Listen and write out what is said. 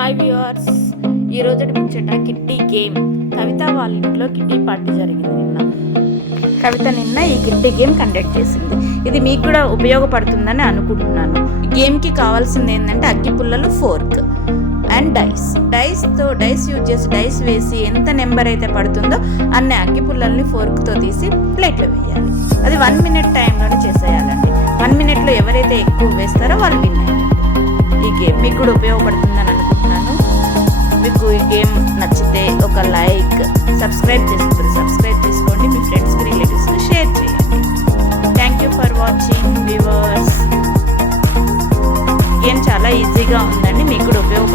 Hi viewers, ఈరోజు ముచ్చట kitty game. కవిత వాళ్ళ ఇంట్లో కిట్టి పార్టీ జరిగింది నిన్న. కవిత నిన్న ఈ కిట్టి గేమ్ కండక్ట్ చేసింది. ఇది మీకు కూడా ఉపయోగపడుతుందని అనుకుంటున్నాను. ఈ గేమ్కి కావాల్సింది ఏంటంటే అగ్గి పుల్లలు, ఫోర్క్ అండ్ డైస్ యూజ్ చేసి డైస్ వేసి ఎంత నెంబర్ అయితే పడుతుందో అన్ని అగ్గి పుల్లల్ని ఫోర్క్తో తీసి ప్లేట్లో వేయాలి. అది 1 minute టైంలోనే చేసేయాలండి. 1 minuteలో ఎవరైతే ఎక్కువ వేస్తారో వాళ్ళు విన్ అయ్యారు. ఈ గేమ్ మీకు కూడా ఉపయోగపడుతుందని అనుకుంటున్నాను. మీకు ఈ గేమ్ నచ్చితే ఒక లైక్, సబ్స్క్రైబ్ చేసుకోండి. మీ ఫ్రెండ్స్కి, రిలేటివ్స్కి షేర్ చేయండి. Thank you for watching viewers. Game చాలా ఈజీగా ఉందండి, మీకు కూడా ఉపయోగపడుతుంది.